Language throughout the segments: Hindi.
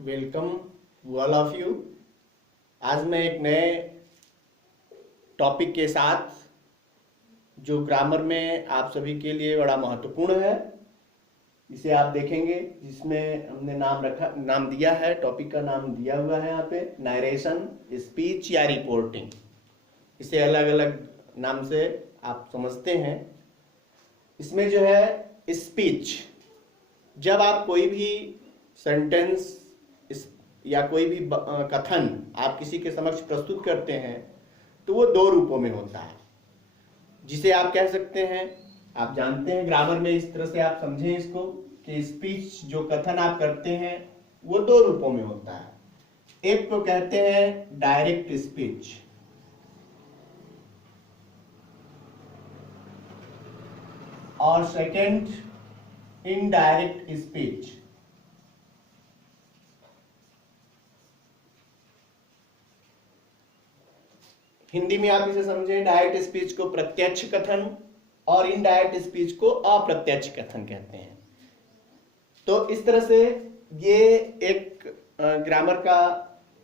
Welcome all of you. आज मैं एक नए टॉपिक के साथ जो ग्रामर में आप सभी के लिए बड़ा महत्वपूर्ण है, इसे आप देखेंगे, जिसमें हमने नाम दिया है, टॉपिक का नाम दिया हुआ है यहाँ पे नरेशन, स्पीच या रिपोर्टिंग। इसे अलग अलग नाम से आप समझते हैं। इसमें जो है स्पीच, जब आप कोई भी सेंटेंस या कोई भी कथन आप किसी के समक्ष प्रस्तुत करते हैं तो वो दो रूपों में होता है, जिसे आप कह सकते हैं, आप जानते हैं ग्रामर में इस तरह से आप समझें इसको कि स्पीच जो कथन आप करते हैं वो दो रूपों में होता है। एक को कहते हैं डायरेक्ट स्पीच, और सेकंड इनडायरेक्ट स्पीच। हिंदी में आप इसे समझें, डायरेक्ट स्पीच को प्रत्यक्ष कथन और इनडायरेक्ट स्पीच को अप्रत्यक्ष कथन कहते हैं। तो इस तरह से ये एक ग्रामर का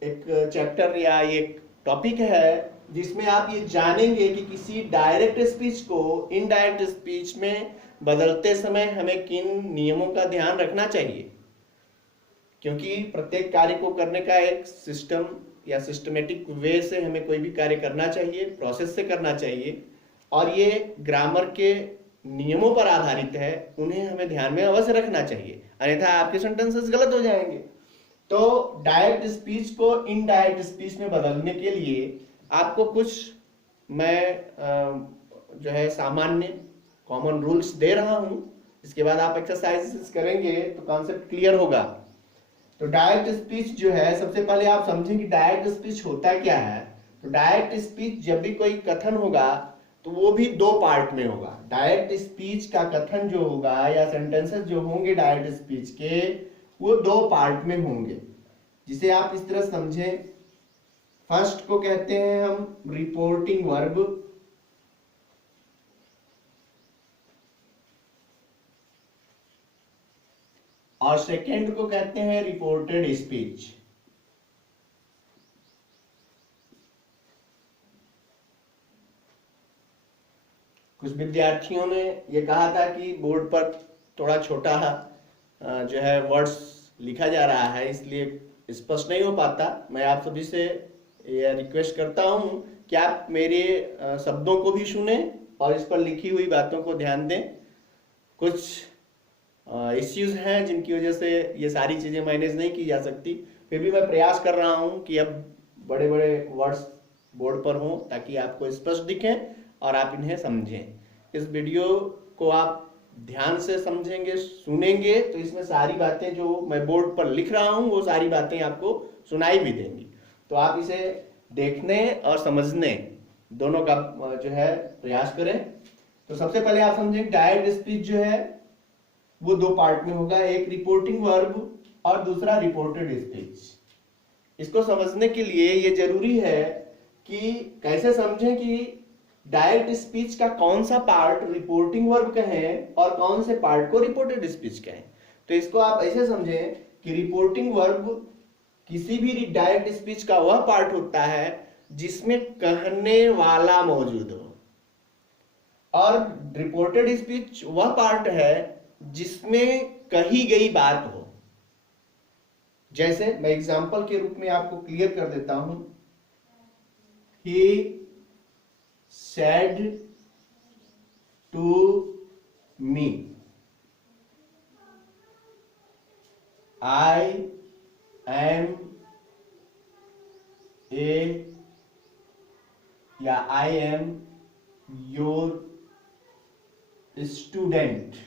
एक चैप्टर या एक टॉपिक है जिसमें आप ये जानेंगे कि किसी डायरेक्ट स्पीच को इनडायरेक्ट स्पीच में बदलते समय हमें किन नियमों का ध्यान रखना चाहिए, क्योंकि प्रत्येक कार्य को करने का एक सिस्टम या सिस्टमेटिक वे से हमें कोई भी कार्य करना चाहिए, प्रोसेस से करना चाहिए, और ये ग्रामर के नियमों पर आधारित है, उन्हें हमें ध्यान में अवश्य रखना चाहिए, अन्यथा आपके सेंटेंसेस गलत हो जाएंगे। तो डायरेक्ट स्पीच को इनडायरेक्ट स्पीच में बदलने के लिए आपको कुछ मैं जो है सामान्य कॉमन रूल्स दे रहा हूं। इसके बाद आप एक्सरसाइजेस करेंगे तो कॉन्सेप्ट क्लियर होगा। तो डायरेक्ट स्पीच जो है, सबसे पहले आप समझें कि डायरेक्ट स्पीच होता क्या है। तो डायरेक्ट स्पीच जब भी कोई कथन होगा तो वो भी दो पार्ट में होगा। डायरेक्ट स्पीच का कथन जो होगा या सेंटेंसेस जो होंगे डायरेक्ट स्पीच के, वो दो पार्ट में होंगे, जिसे आप इस तरह समझें। फर्स्ट को कहते हैं हम रिपोर्टिंग वर्ब, और सेकंड को कहते हैं रिपोर्टेड स्पीच। कुछ विद्यार्थियों ने यह कहा था कि बोर्ड पर थोड़ा छोटा जो है वर्ड्स लिखा जा रहा है, इसलिए स्पष्ट नहीं हो पाता। मैं आप सभी से यह रिक्वेस्ट करता हूं कि आप मेरे शब्दों को भी सुने और इस पर लिखी हुई बातों को ध्यान दें। कुछ इश्यूज हैं जिनकी वजह से ये सारी चीजें मैनेज नहीं की जा सकती, फिर भी मैं प्रयास कर रहा हूं कि अब बड़े बड़े वर्ड्स बोर्ड पर हों ताकि आपको स्पष्ट दिखें और आप इन्हें समझें। इस वीडियो को आप ध्यान से समझेंगे, सुनेंगे, तो इसमें सारी बातें जो मैं बोर्ड पर लिख रहा हूं वो सारी बातें आपको सुनाई भी देंगी। तो आप इसे देखने और समझने दोनों का जो है प्रयास करें। तो सबसे पहले आप समझें डायरेक्ट स्पीच जो है वो दो पार्ट में होगा, एक रिपोर्टिंग वर्ब और दूसरा रिपोर्टेड स्पीच। इसको समझने के लिए ये जरूरी है कि कैसे समझें कि डायरेक्ट स्पीच का कौन सा पार्ट रिपोर्टिंग वर्ब कहें और कौन से पार्ट को रिपोर्टेड स्पीच कहें। तो इसको आप ऐसे समझें कि रिपोर्टिंग वर्ब किसी भी डायरेक्ट स्पीच का वह पार्ट होता है जिसमें कहने वाला मौजूद हो, और रिपोर्टेड स्पीच वह पार्ट है जिसमें कही गई बात हो। जैसे मैं एग्जांपल के रूप में आपको क्लियर कर देता हूं, ही said to me, I am a या I am your student।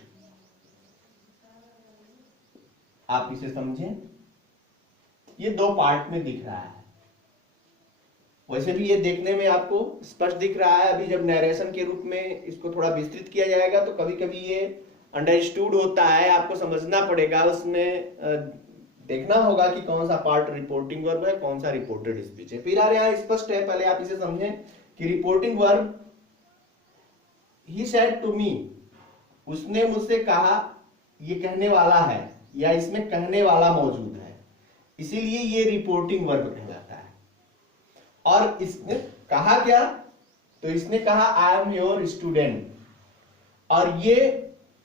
आप इसे समझें, ये दो पार्ट में दिख रहा है। वैसे भी ये देखने में आपको स्पष्ट दिख रहा है। अभी जब नरेशन के रूप में इसको थोड़ा विस्तृत किया जाएगा तो कभी कभी ये अंडरस्टूड होता है, आपको समझना पड़ेगा, उसमें देखना होगा कि कौन सा पार्ट रिपोर्टिंग वर्ब है, कौन सा रिपोर्टेड स्पीच है। फिर यहाँ स्पष्ट है, पहले आप इसे समझें कि reporting verb, he said to me, उसने मुझसे कहा, ये कहने वाला है या इसमें कहने वाला मौजूद है। इसीलिए ये रिपोर्टिंग वर्ब कहलाता है। और इसने कहा क्या, तो इसने कहा आई एम योर स्टूडेंट, और ये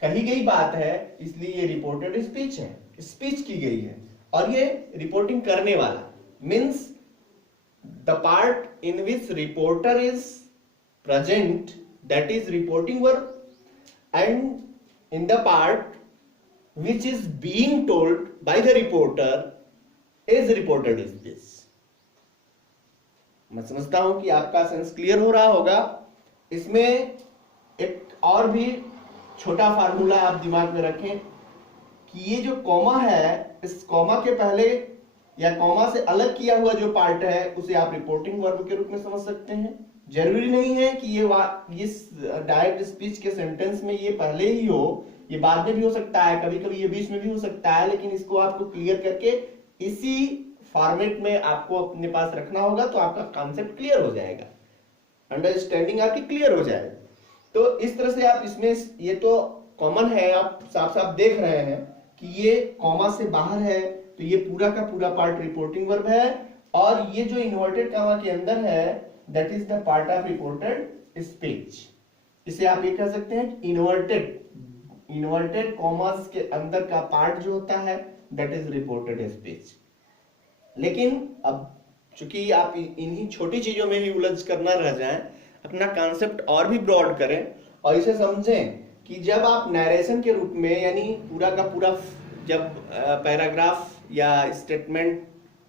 कही गई बात है इसलिए ये रिपोर्टेड स्पीच है, स्पीच की गई है। और ये रिपोर्टिंग करने वाला means the part in which reporter is present, that is reporting verb, and in the part which is being told by the reporter is reported speech। मैं समझता हूं कि आपका सेंस क्लियर हो रहा होगा। इसमें एक और भी छोटा फार्मूला आप दिमाग में रखें कि ये जो कॉमा है, इस कॉमा के पहले या कॉमा से अलग किया हुआ जो पार्ट है उसे आप रिपोर्टिंग वर्ब के रूप में समझ सकते हैं। जरूरी नहीं है कि ये इस डायरेक्ट स्पीच के सेंटेंस में ये पहले ही हो, ये बाद में भी हो सकता है, कभी कभी ये बीच में भी हो सकता है, लेकिन इसको आपको क्लियर करके इसी फॉर्मेट में आपको अपने पास रखना होगा तो आपका कॉन्सेप्ट क्लियर हो जाएगा, अंडरस्टैंडिंग आपकी क्लियर हो जाएगी। तो इस तरह से आप इसमें, ये तो कॉमन है, आप साफ साफ देख रहे हैं कि ये कॉमा से बाहर है, तो ये पूरा का पूरा पार्ट रिपोर्टिंग वर्ब है, और ये जो इन्वर्टेड कॉमा के अंदर है that is the part of reported speech. इसे आप ये कह सकते हैं इन्वर्टेड कॉमास के अंदर का पार्ट जो होता है दैट इज रिपोर्टेड स्पीच। लेकिन अब चूंकि आप इन्हीं छोटी चीजों में ही उलझ कर ना रह जाएं, अपना कॉन्सेप्ट और भी ब्रॉड करें और इसे समझें कि जब आप नरेशन के रूप में, यानी पूरा का पूरा जब पैराग्राफ या स्टेटमेंट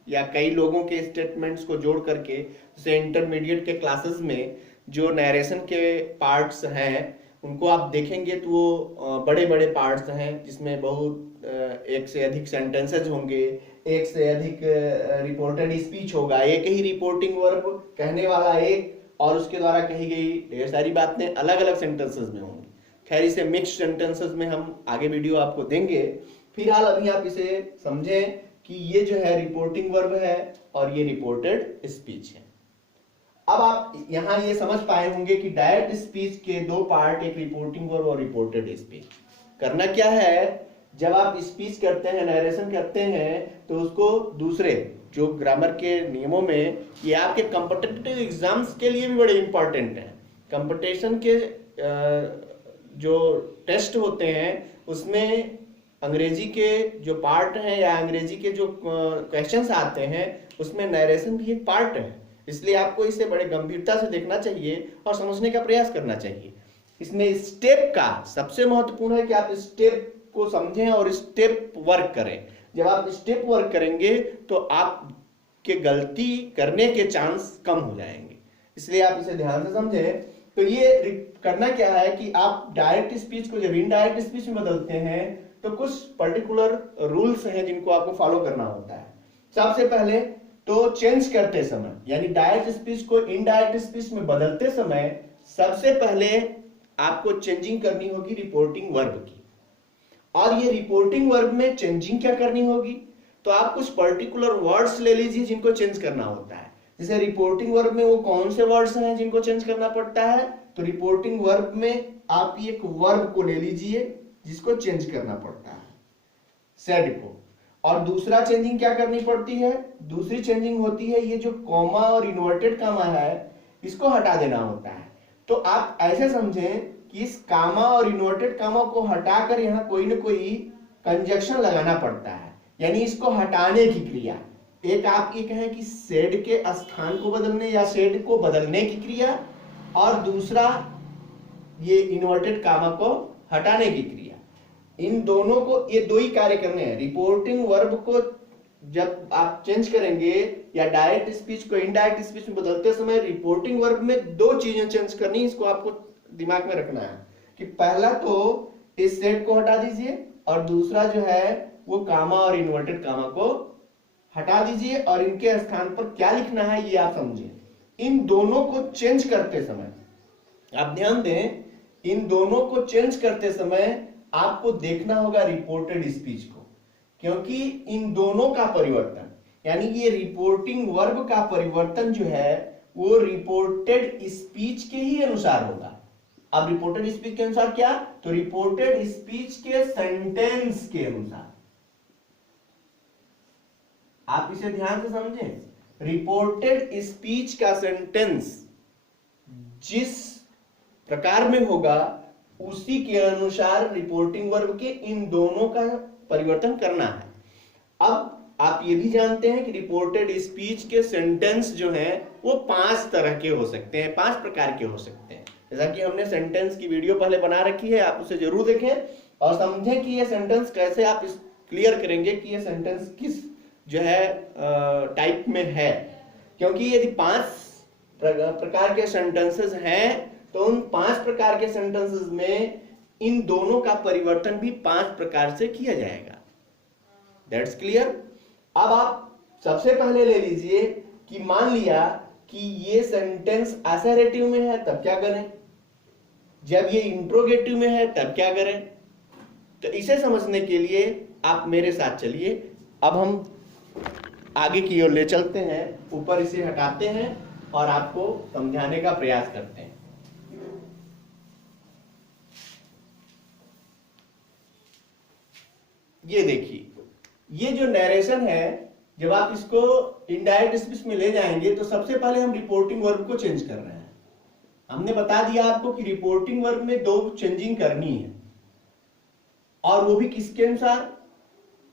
या कई लोगों के स्टेटमेंट्स को जोड़ करके, जैसे इंटरमीडिएट के क्लासेस में जो नरेशन के पार्ट्स हैं उनको आप देखेंगे तो वो बड़े बड़े पार्ट्स हैं जिसमें बहुत एक से अधिक सेंटेंसेस होंगे, एक से अधिक रिपोर्टेड स्पीच होगा, एक ही रिपोर्टिंग वर्ब कहने वाला एक और उसके द्वारा कही गई ढेर सारी बातें अलग अलग सेंटेंसेस में होंगी। खैर इसे मिक्स्ड सेंटेंसेस में हम आगे वीडियो आपको देंगे। फिलहाल अभी आप इसे समझें कि ये जो है रिपोर्टिंग वर्ब है और ये रिपोर्टेड स्पीच है। अब आप यहां ये समझ पाए होंगे कि डायरेक्ट स्पीच के दो पार्ट, एक रिपोर्टिंग वर्ब और रिपोर्टेड स्पीच। करना क्या है, जब आप स्पीच करते हैं, नरेशन करते हैं, तो उसको दूसरे जो ग्रामर के नियमों में, ये आपके कॉम्पिटिटिव एग्जाम्स के लिए भी बड़े इंपॉर्टेंट हैं। कंपटीशन के जो टेस्ट होते हैं उसमें अंग्रेजी के जो पार्ट हैं या अंग्रेजी के जो क्वेश्चंस आते हैं उसमें नरेशन भी एक पार्ट है, इसलिए आपको इसे बड़े गंभीरता से देखना चाहिए और समझने का प्रयास करना चाहिए। इसमें स्टेप का सबसे महत्वपूर्ण है कि आप स्टेप को समझें और स्टेप वर्क करें। जब आप स्टेप वर्क करेंगे तो आपके गलती करने के चांस कम हो जाएंगे, इसलिए आप इसे ध्यान से समझें। तो ये करना क्या है कि आप डायरेक्ट स्पीच को जब इनडायरेक्ट स्पीच में बदलते हैं तो कुछ पर्टिकुलर रूल्स हैं जिनको आपको फॉलो करना होता है। सबसे पहले तो चेंज करते समय, यानी डायरेक्ट स्पीच को इनडायरेक्ट स्पीच में बदलते समय सबसे पहले आपको चेंजिंग करनी होगी रिपोर्टिंग वर्ब की। और ये रिपोर्टिंग वर्ब में चेंजिंग क्या करनी होगी, तो आप कुछ पर्टिकुलर वर्ड्स ले लीजिए जिनको चेंज करना होता है। जैसे रिपोर्टिंग वर्ब में वो कौन से वर्ड्स हैं जिनको चेंज करना पड़ता है, तो रिपोर्टिंग वर्ब में आप एक वर्ब को ले लीजिए जिसको चेंज करना पड़ता है, सेड को। और दूसरा चेंजिंग क्या करनी पड़ती है, दूसरी चेंजिंग होती है ये जो कॉमा और इन्वर्टेड कॉमा है इसको हटा देना होता है। तो आप ऐसे समझें कि इस कॉमा और इन्वर्टेड कॉमा को हटाकर यहाँ कोई ना कोई कंजक्शन लगाना पड़ता है, यानी इसको हटाने की क्रिया। एक आप ये कहें कि सेड के स्थान को बदलने या सेड को बदलने की क्रिया, और दूसरा ये इन्वर्टेड कॉमा को हटाने की क्रिया। इन दोनों को, ये दो ही कार्य करने हैं। रिपोर्टिंग वर्ब को जब आप चेंज करेंगे या डायरेक्ट स्पीच को इनडायरेक्ट स्पीच में बदलते समय रिपोर्टिंग वर्ब में दो चीजें चेंज करनी, इसको आपको दिमाग में रखना है कि पहला तो इस सेट को हटा दीजिए और दूसरा जो है वो कॉमा और इन्वर्टेड कॉमा को हटा दीजिए और इनके स्थान पर क्या लिखना है ये आप समझिए। इन दोनों को चेंज करते समय आप ध्यान दें, इन दोनों को चेंज करते समय आपको देखना होगा रिपोर्टेड स्पीच को, क्योंकि इन दोनों का परिवर्तन, यानी ये रिपोर्टिंग वर्ब का परिवर्तन जो है वो रिपोर्टेड स्पीच के ही अनुसार होगा। अब रिपोर्टेड स्पीच के अनुसार क्या, तो रिपोर्टेड स्पीच के सेंटेंस के अनुसार। आप इसे ध्यान से समझें, रिपोर्टेड स्पीच का सेंटेंस जिस प्रकार में होगा उसी के अनुसार रिपोर्टिंग वर्ब के इन दोनों का परिवर्तन करना है। अब आप ये भी जानते हैं कि रिपोर्टेड स्पीच के सेंटेंस जो हैं वो 5 तरह के हो सकते हैं, 5 प्रकार के हो सकते हैं। जैसा कि हमने सेंटेंस की वीडियो पहले बना रखी है, आप उसे जरूर देखें और समझें कि ये सेंटेंस कैसे आप इस क्लियर करेंगे कि ये सेंटेंस किस जो है टाइप में है। क्योंकि यदि 5 प्रकार के सेंटेंसेस हैं तो उन 5 प्रकार के सेंटेंसेस में इन दोनों का परिवर्तन भी 5 प्रकार से किया जाएगा। That's clear. अब आप सबसे पहले ले लीजिए कि मान लिया कि ये सेंटेंस असर्टिव में है, तब क्या करें? जब ये इंट्रोगेटिव में है तब क्या करें? तो इसे समझने के लिए आप मेरे साथ चलिए। अब हम आगे की ओर ले चलते हैं, ऊपर इसे हटाते हैं और आपको समझाने का प्रयास करते हैं। ये देखिए, ये जो नरेशन है, जब आप इसको इनडायरेक्ट स्पीच में ले जाएंगे तो सबसे पहले हम रिपोर्टिंग वर्ब को चेंज कर रहे हैं। हमने बता दिया आपको कि रिपोर्टिंग वर्ब में 2 चेंजिंग करनी है, और वो भी किसके अनुसार?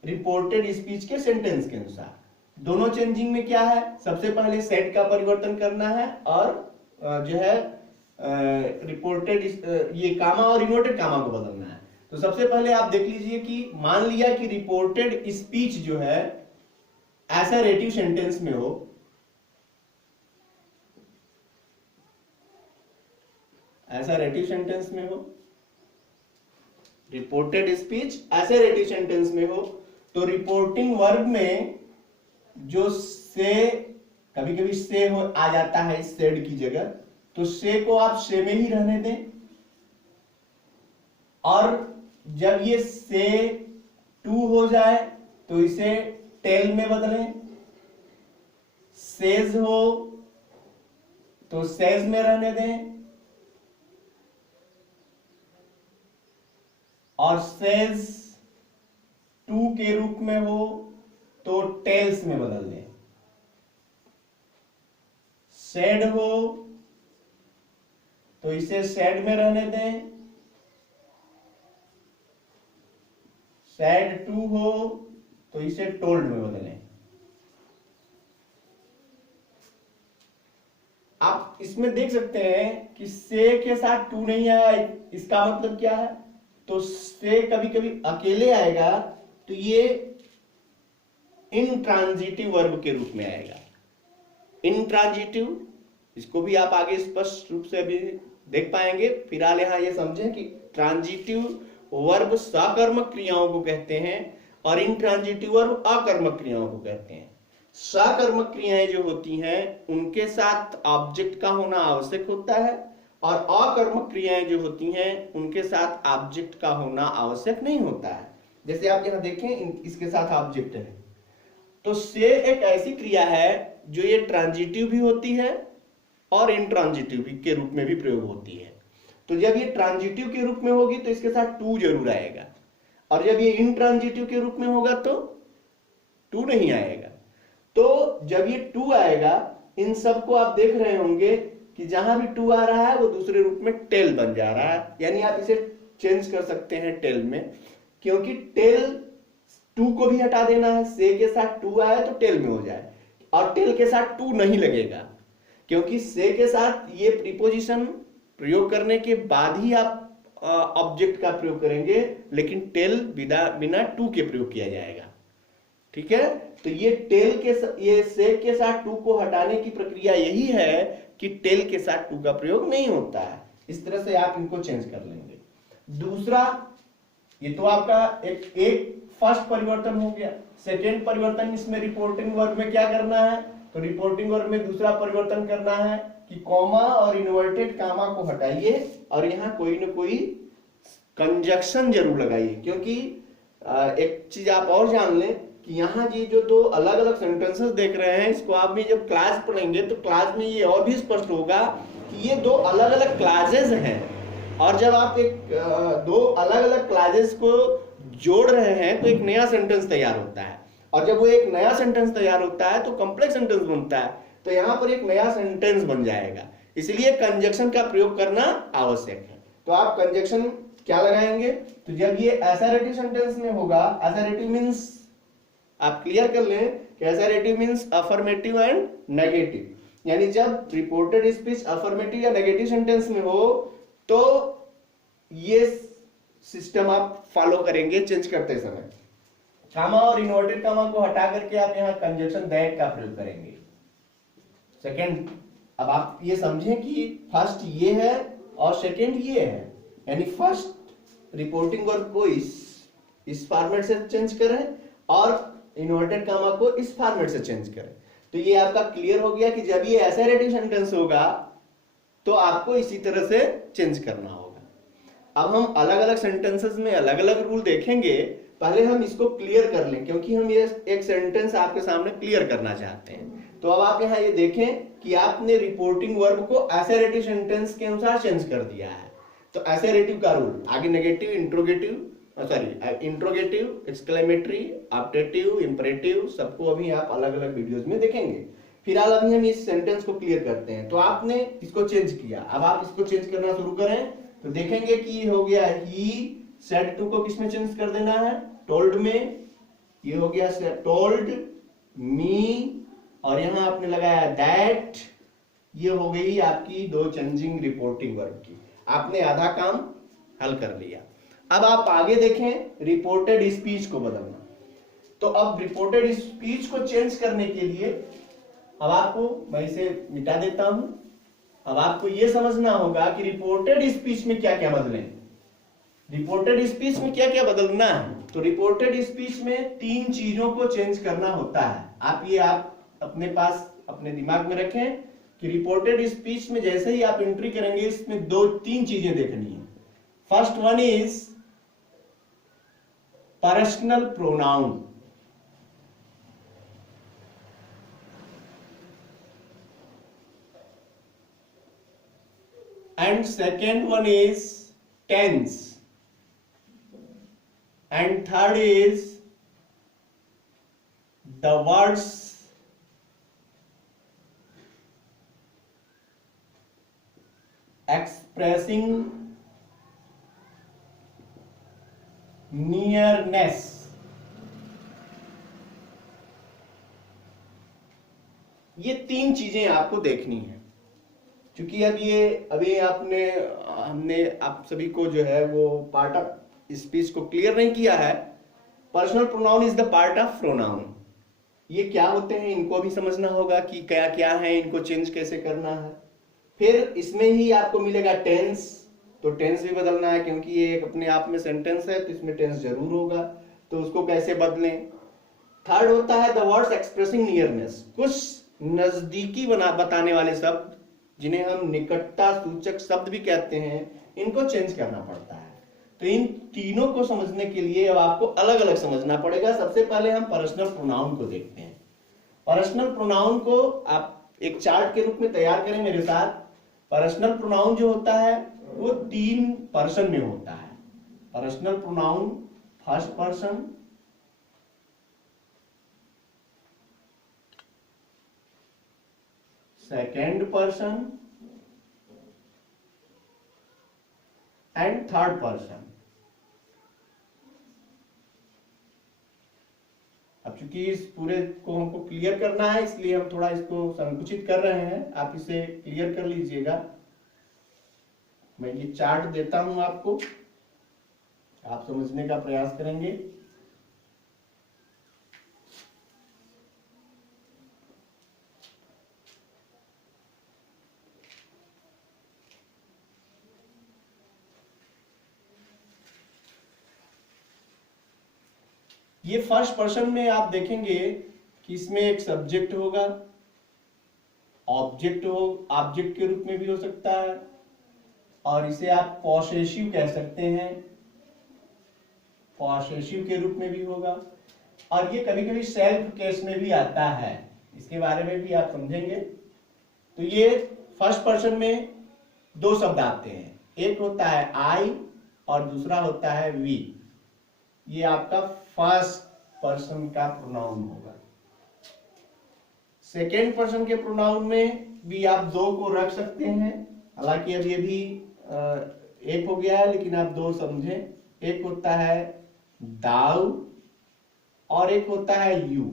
रिपोर्टेड स्पीच के सेंटेंस के अनुसार। दोनों चेंजिंग में क्या है? सबसे पहले सेट का परिवर्तन करना है और जो है रिपोर्टेड ये कामा और इन्वर्टेड कामा को बदलना है। तो सबसे पहले आप देख लीजिए कि मान लिया कि रिपोर्टेड स्पीच जो है असर्टिव सेंटेंस में हो, असर्टिव सेंटेंस में हो, रिपोर्टेड स्पीच असर्टिव सेंटेंस में हो, तो रिपोर्टिंग वर्ब में जो से, कभी कभी से हो आ जाता है इस सेड की जगह, तो से को आप से में ही रहने दें, और जब ये से टू हो जाए तो इसे टेल में बदलें। सेज हो तो सेज में रहने दें, और सेज टू के रूप में हो तो टेल्स में बदल दें। सेड हो तो इसे सेड में रहने दें, सैड टू हो तो इसे टोल्ड में बदलें। आप इसमें देख सकते हैं कि से के साथ टू नहीं आया, इसका मतलब क्या है? तो से कभी कभी अकेले आएगा तो ये इंट्रांजिटिव वर्ब के रूप में आएगा। इंट्रांजिटिव, इसको भी आप आगे स्पष्ट रूप से अभी देख पाएंगे। फिलहाल यहां ये समझें कि ट्रांजिटिव वर्ब सकर्मक क्रियाओं को कहते हैं और इंट्रांजिटिव वर्ब अकर्मक क्रियाओं को कहते हैं। सकर्मक क्रियाएं जो होती हैं उनके साथ ऑब्जेक्ट का होना आवश्यक होता है, और अकर्मक क्रियाएं जो होती हैं उनके साथ ऑब्जेक्ट का होना आवश्यक नहीं होता है। जैसे आप यहां देखें, इसके साथ ऑब्जेक्ट है, तो से एक ऐसी क्रिया है जो ये ट्रांजिटिव भी होती है और इंट्रांजिटिव भी के रूप में भी प्रयोग होती है। तो जब ये ट्रांजिटिव के रूप में होगी तो इसके साथ टू जरूर आएगा, और जब ये इंट्रांजिटिव के रूप में होगा तो टू नहीं आएगा। तो जब ये टू आएगा, इन सबको आप देख रहे होंगे कि जहां भी टू आ रहा है वो दूसरे रूप में टेल बन जा रहा है, यानी आप इसे चेंज कर सकते हैं टेल में, क्योंकि टेल टू को भी हटा देना है। से के साथ टू आया तो टेल में हो जाए, और टेल के साथ टू नहीं लगेगा, क्योंकि से के साथ ये प्रीपोजिशन प्रयोग करने के बाद ही आप ऑब्जेक्ट का प्रयोग करेंगे, लेकिन टेल बिना टू के प्रयोग किया जाएगा। ठीक है, तो ये टेल के ये से के साथ टू को हटाने की प्रक्रिया यही है कि टेल के साथ टू का प्रयोग नहीं होता है। इस तरह से आप इनको चेंज कर लेंगे। दूसरा, ये तो आपका एक फर्स्ट परिवर्तन हो गया। सेकेंड परिवर्तन इसमें रिपोर्टिंग वर्ब में क्या करना है? तो रिपोर्टिंग वर्ब में दूसरा परिवर्तन करना है कि कॉमा और इन्वर्टेड कामा को हटाइए और यहां कोई ना कोई कंजक्शन जरूर लगाइए, क्योंकि एक चीज आप और जान लें कि यहाँ ये जो 2 अलग अलग सेंटेंसेस देख रहे हैं, इसको आप भी जब क्लास पढ़ेंगे तो क्लास में ये और भी स्पष्ट होगा कि ये 2 अलग अलग क्लासेस हैं, और जब आप 2 अलग अलग क्लासेस को जोड़ रहे हैं तो एक नया सेंटेंस तैयार होता है। और जब वो एक नया सेंटेंस तैयार होता है तो कॉम्प्लेक्स सेंटेंस बनता है, तो यहां पर एक नया सेंटेंस बन जाएगा, इसलिए कंजक्शन का प्रयोग करना आवश्यक है। तो आप कंजक्शन क्या लगाएंगे, तो जब ये असर्टिव सेंटेंस में होगा, असर्टिव मींस आप क्लियर कर लें कि assertive means affirmative and negative, यानी जब रिपोर्टेड स्पीच अफर्मेटिव या नेगेटिव सेंटेंस में हो तो ये सिस्टम आप फॉलो करेंगे चेंज करते समय। कामा और इन्वर्टेड कामा को हटा करके आप यहां कंजक्शन दैट का प्रयोग करेंगे। सेकंड, अब आप ये समझें कि फर्स्ट ये है और सेकंड ये है, यानी फर्स्ट रिपोर्टिंग वर्ब को इस फॉर्मेट से चेंज करें और इन्वर्टेड कामा को इस फॉर्मेट से चेंज करें। तो ये आपका क्लियर हो गया कि जब ये असर्टिव सेंटेंस होगा तो आपको इसी तरह से चेंज करना होगा। अब हम अलग अलग सेंटेंसेस में अलग अलग रूल देखेंगे, पहले हम इसको क्लियर कर लें क्योंकि हम ये एक सेंटेंस आपके सामने क्लियर करना चाहते हैं। तो अब आप यहाँ ये देखें कि आपने रिपोर्टिंग वर्ब को असर्टिव सेंटेंस के अनुसार चेंज कर दिया है। तो असर्टिव का रूल आगे negative, interrogative, exclamatory, optative, imperative, सबको अभी आप अलग अलग वीडियोस में देखेंगे। फिलहाल अभी हम इस सेंटेंस को क्लियर करते हैं। तो आपने इसको चेंज किया, अब आप इसको चेंज करना शुरू करें तो देखेंगे कि ये हो गया ही सेड टू को किसमें चेंज कर देना है, टोल्ड में। ये हो गया टोल्ड मी और यहां आपने लगाया दैट। ये हो गई आपकी दो चेंजिंग रिपोर्टिंग वर्ब की, आपने आधा काम हल कर लिया। अब आप आगे देखें रिपोर्टेड स्पीच को बदलना। तो अब रिपोर्टेड स्पीच को चेंज करने के लिए अब आपको, मैं इसे मिटा देता हूं, अब आपको यह समझना होगा कि रिपोर्टेड स्पीच में क्या क्या बदलें, रिपोर्टेड स्पीच में क्या क्या बदलना है। तो रिपोर्टेड स्पीच में 3 चीजों को चेंज करना होता है। आप अपने पास अपने दिमाग में रखें कि रिपोर्टेड स्पीच में जैसे ही आप एंट्री करेंगे इसमें 2-3 चीजें देखनी है। First one is personal pronoun, and second one is tense, and third is the words expressing nearness। ये 3 चीजें आपको देखनी है, क्योंकि अभी हमने आप सभी को जो है वो पार्ट ऑफ स्पीच को क्लियर नहीं किया है। Personal pronoun is the part of pronoun. ये क्या होते हैं इनको भी समझना होगा कि क्या क्या है, इनको चेंज कैसे करना है। फिर इसमें ही आपको मिलेगा टेंस, तो टेंस भी बदलना है क्योंकि ये एक अपने आप में सेंटेंस है तो इसमें टेंस जरूर होगा, तो उसको कैसे बदलें। थर्ड होता है द वर्ड्स एक्सप्रेसिंग नियरनेस, कुछ नजदीकी बताने वाले शब्द जिन्हें हम निकटता सूचक शब्द भी कहते हैं, इनको चेंज करना पड़ता है। तो इन तीनों को समझने के लिए अब आपको अलग अलग समझना पड़ेगा। सबसे पहले हम पर्सनल प्रोनाउन को देखते हैं। पर्सनल प्रोनाउन को आप एक चार्ट के रूप में तैयार करें मेरे साथ। पर्सनल प्रोनाउन जो होता है वो 3 पर्सन में होता है। Personal pronoun first person, second person and third person. अब चूंकि इस पूरे को हमको क्लियर करना है इसलिए हम थोड़ा इसको संकुचित कर रहे हैं, आप इसे क्लियर कर लीजिएगा। मैं ये चार्ट देता हूं आपको, आप समझने का प्रयास करेंगे। ये फर्स्ट पर्सन में आप देखेंगे कि इसमें एक सब्जेक्ट होगा, ऑब्जेक्ट के रूप में भी हो सकता है, और इसे आप पॉसेसिव कह सकते हैं, पॉसेसिव के रूप में भी होगा, और ये कभी कभी सेल्फ केस में भी आता है, इसके बारे में भी आप समझेंगे। तो ये फर्स्ट पर्सन में 2 शब्द आते हैं, एक होता है आई और दूसरा होता है वी। ये आपका फर्स्ट पर्सन का प्रोनाउन होगा। सेकेंड पर्सन के प्रोनाउन में भी आप दो को रख सकते हैं, हालांकि अब ये भी एक हो गया है, लेकिन आप दो समझे। एक होता है दाउ और एक होता है यू।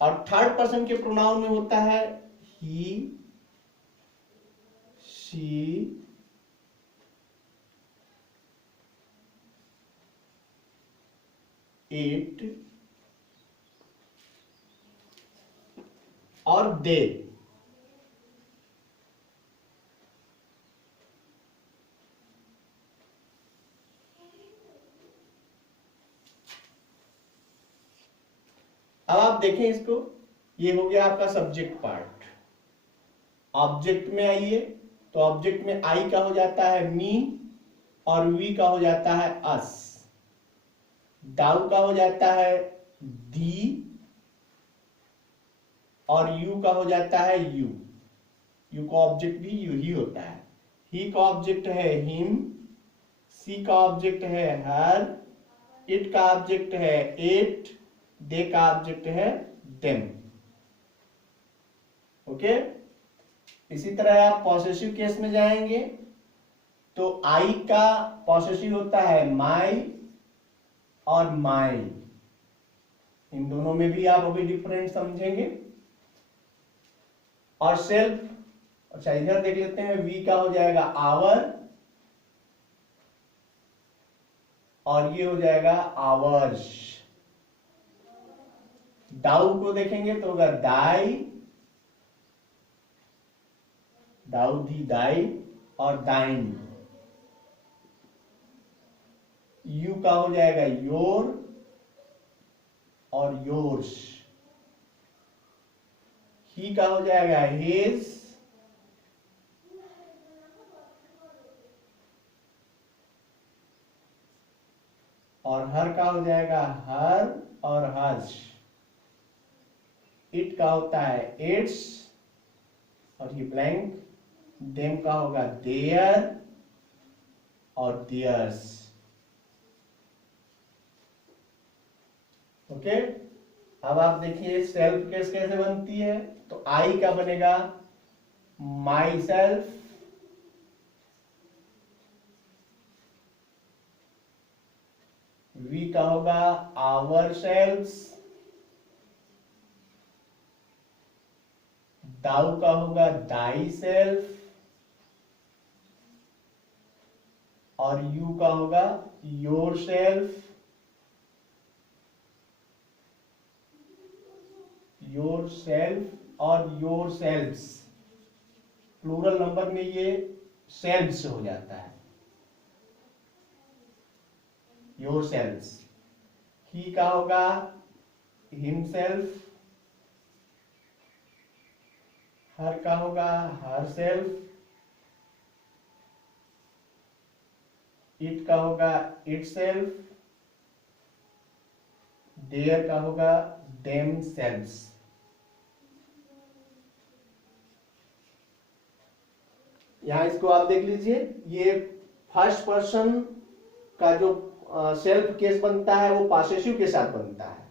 और थर्ड पर्सन के प्रोनाउन में होता है ही, शी, इट और दे। अब आप देखें इसको, ये हो गया आपका सब्जेक्ट पार्ट। ऑब्जेक्ट में आइए, तो ऑब्जेक्ट में आई का हो जाता है मी और वी का हो जाता है अस। दाऊ का हो जाता है दी और यू का हो जाता है यू। यू का ऑब्जेक्ट भी यू ही होता है। ही का ऑब्जेक्ट है हिम, सी का ऑब्जेक्ट है हर, इट का ऑब्जेक्ट है इट, दे का ऑब्जेक्ट है देम। ओके। इसी तरह आप पॉसेसिव केस में जाएंगे तो आई का पॉसेसिव होता है माई और माई। इन दोनों में भी आप अभी डिफरेंस समझेंगे। और सेल्फ, अच्छा इधर देख लेते हैं, वी का हो जाएगा आवर और ये हो जाएगा आवर्स। दाऊ को देखेंगे तो होगा दाई, दाऊ दी दाई और दाइन। यू का हो जाएगा योर और योर्स। ही का हो जाएगा हिज और हर का हो जाएगा हर और हर्ष। इट का होता है इट्स और ये ब्लैंक। देम का होगा देयर और देयर्स। ओके। अब आप देखिए सेल्फ केस कैसे बनती है। तो आई का बनेगा माई सेल्फ, वी का होगा आवर सेल्फ्स, दाऊ का होगा दाई सेल्फ और यू का होगा योर सेल्फ, योर सेल्फ और योर सेल्फ्स। प्लूरल नंबर में ये सेल्फ्स हो जाता है, योर सेल्फ्स। ही का होगा हिमसेल्फ, हर का होगा हर सेल्फ, इट का होगा इट सेल्फ, देयर का होगा देम सेल्फ्स। यहां इसको आप देख लीजिए, ये फर्स्ट पर्सन का जो सेल्फ केस बनता है वो पॉसेसिव के साथ बनता है।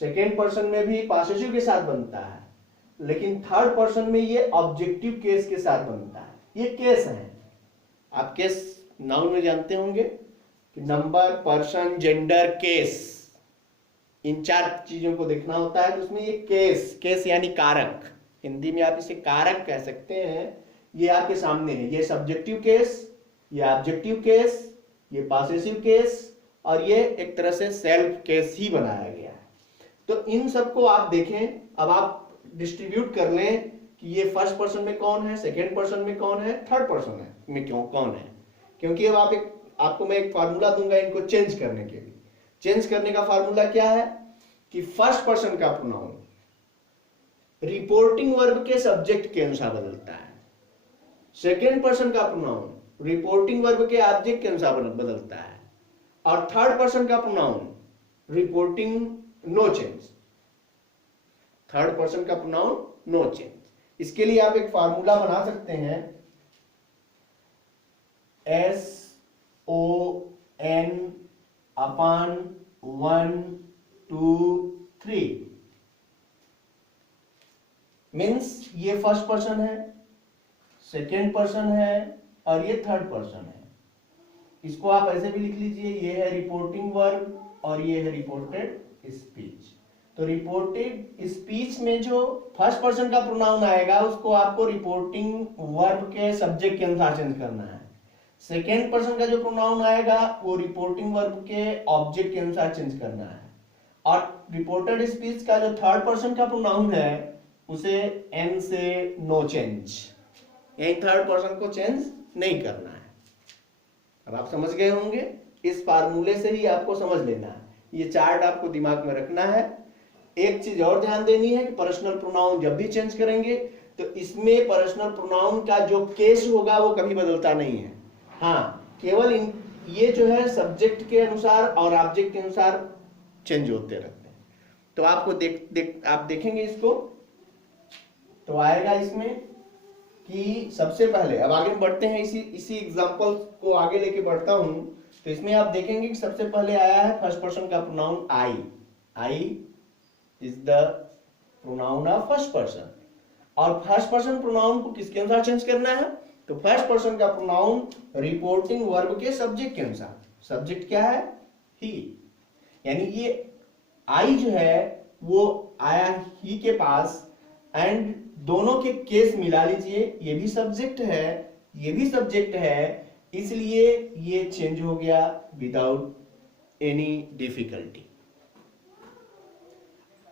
सेकेंड पर्सन में भी पॉसेसिव के साथ बनता है, लेकिन थर्ड पर्सन में ये ऑब्जेक्टिव केस के साथ बनता है। ये केस है। आप केस नाउन में जानते होंगे कि नंबर, पर्सन, जेंडर, केस, इन चार चीजों को देखना होता है। तो उसमें ये केस, केस यानी कारक, हिंदी में आप इसे कारक कह सकते हैं। ये आपके सामने है। ये सब्जेक्टिव केस, ये ऑब्जेक्टिव केस, ये पॉसेसिव केस और ये एक तरह से सेल्फ केस ही बनाया गया है। तो इन सबको आप देखें। अब आप डिस्ट्रीब्यूट कर लें कि ये फर्स्ट पर्सन में कौन है, सेकेंड पर्सन में कौन है, थर्ड पर्सन में क्यों कौन है। क्योंकि अब आपको मैं एक फार्मूला दूंगा इनको चेंज करने के लिए। चेंज करने का फार्मूला क्या है कि फर्स्ट पर्सन का प्रोनाउन रिपोर्टिंग वर्ब के सब्जेक्ट के अनुसार बदलता है। सेकेंड पर्सन का प्रोनाउन रिपोर्टिंग वर्ब के ऑब्जेक्ट के अनुसार बदलता है। और थर्ड पर्सन का pronoun reporting no change. Third person का प्रोनाउन नो चेंज। इसके लिए आप एक फार्मूला बना सकते हैं, SON/N 1 2 3 मीन्स ये फर्स्ट पर्सन है, सेकेंड पर्सन है और ये थर्ड पर्सन है। इसको आप ऐसे भी लिख लीजिए, ये है रिपोर्टिंग वर्ब और ये है रिपोर्टेड स्पीच। तो रिपोर्टेड स्पीच में जो फर्स्ट पर्सन का प्रोनाउन आएगा उसको आपको रिपोर्टिंग वर्ब के सब्जेक्ट के अनुसार चेंज करना है। सेकेंड पर्सन का जो प्रोनाउन आएगा वो रिपोर्टिंग वर्ब के ऑब्जेक्ट के अनुसार चेंज करना है। और रिपोर्टेड स्पीच का जो थर्ड पर्सन का प्रोनाउन है उसे एन से नो चेंज, यही थर्ड पर्सन को चेंज नहीं करना है। अब आप समझ गए होंगे, इस फार्मूले से ही आपको समझ लेना है, ये चार्ट आपको दिमाग में रखना है। एक चीज और ध्यान देनी है कि पर्सनल प्रोनाउन जब भी चेंज करेंगे तो इसमें पर्सनल प्रोनाउन का जो केस होगा वो कभी बदलता नहीं है। हाँ, केवल ये जो है सब्जेक्ट के अनुसार और ऑब्जेक्ट के अनुसार चेंज होते रहते हैं। तो आपको आप देखेंगे इसको तो आएगा इसमें कि सबसे पहले, अब आगे बढ़ते हैं, इसी एग्जांपल को आगे लेके बढ़ता हूं। तो इसमें आप देखेंगे कि सबसे पहले आया है फर्स्ट पर्सन का pronoun I is the pronoun of first person. और फर्स्ट पर्सन प्रोनाउन को किसके अनुसार चेंज करना है? तो फर्स्ट पर्सन का प्रोनाउन रिपोर्टिंग वर्ब के सब्जेक्ट के अनुसार। सब्जेक्ट क्या है? ही। यानी ये आई जो है वो आया ही के पास, एंड दोनों के केस मिला लीजिए, ये भी सब्जेक्ट है ये भी सब्जेक्ट है, इसलिए ये चेंज हो गया विदाउट एनी डिफिकल्टी।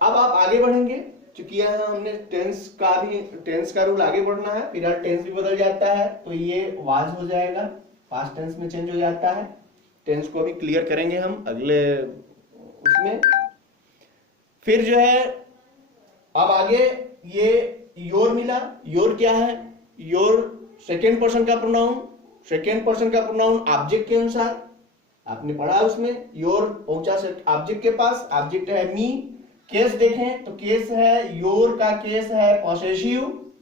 अब आप आगे बढ़ेंगे, क्योंकि यहां हमने टेंस का रूल आगे बढ़ना है, फिर टेंस भी बदल जाता है तो ये वाज हो जाएगा, पास्ट टेंस में चेंज हो जाता है। टेंस को भी क्लियर करेंगे हम अगले उसमें। फिर जो है अब आगे ये योर मिला। योर क्या है? योर सेकेंड पर्सन का प्रोनाउन, सेकेंड पर्सन का प्रोनाउन ऑब्जेक्ट के अनुसार आपने पढ़ा उसमें। योर पहुंचा से ऑब्जेक्ट के पास, ऑब्जेक्ट है मी। केस देखें तो केस है, योर का केस है पॉसेसिव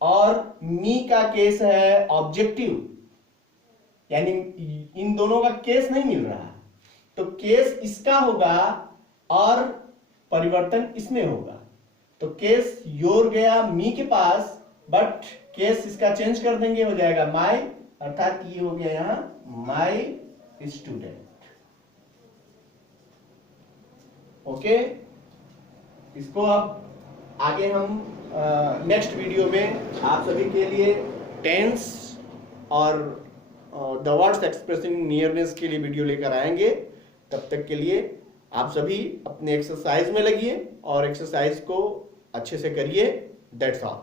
और मी का केस है ऑब्जेक्टिव, यानी इन दोनों का केस नहीं मिल रहा, तो केस इसका होगा और परिवर्तन इसमें होगा। तो केस योर गया मी के पास, बट केस इसका चेंज कर देंगे, हो जाएगा माई, अर्थात ये हो गया यहां माई स्टूडेंट। ओके, इसको अब आगे हम नेक्स्ट वीडियो में आप सभी के लिए टेंस और द वर्ड्स एक्सप्रेसिंग नियरनेस के लिए वीडियो लेकर आएंगे। तब तक के लिए आप सभी अपने एक्सरसाइज में लगिए और एक्सरसाइज को अच्छे से करिए। That's all.